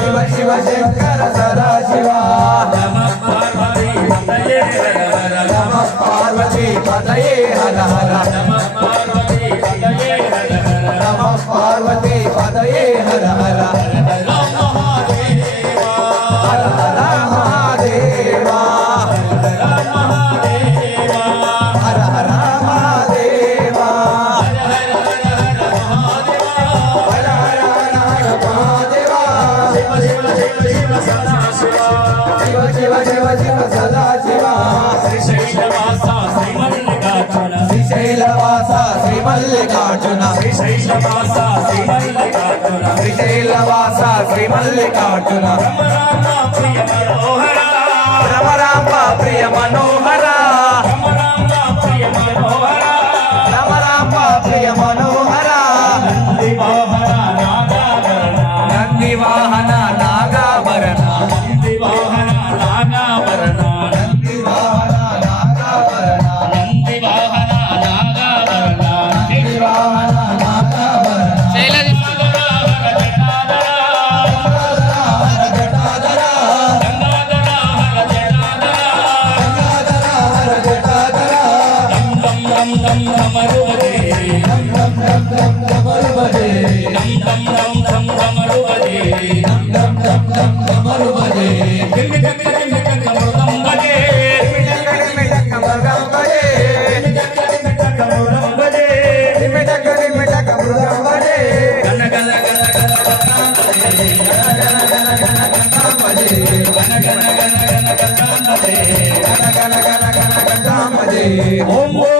शिव शिव शङ्कर सदा शिवा శ్రీమల్లికార్జున శ్రీశైలవాస రమ రామ ప్రియ రమ రామ ప్రియ మనోహర dam dam dam ru re dam dam dam dam dam ru re dam dam dam dam dam ru re dam dam dam dam dam ru re dil dil dil dil dam dam bade dil dil dil dil dam dam bade dil dil dil dil dam dam bade dil dil dil dil dam dam bade gana gana gana gana dam bade gana gana gana gana dam bade gana gana gana gana dam bade gana gana gana gana dam bade om om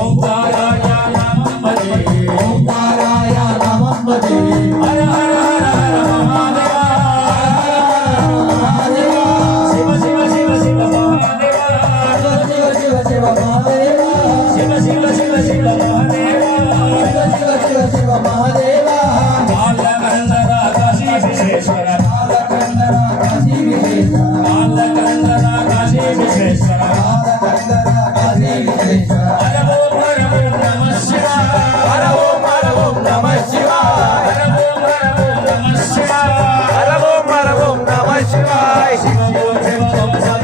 希望不会吹泡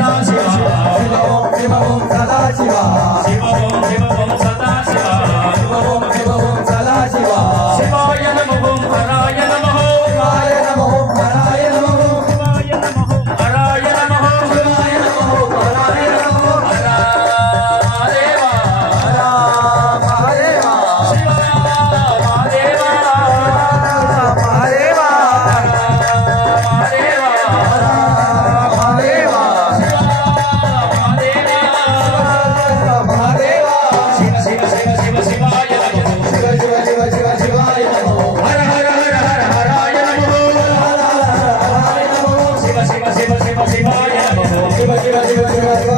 Bye.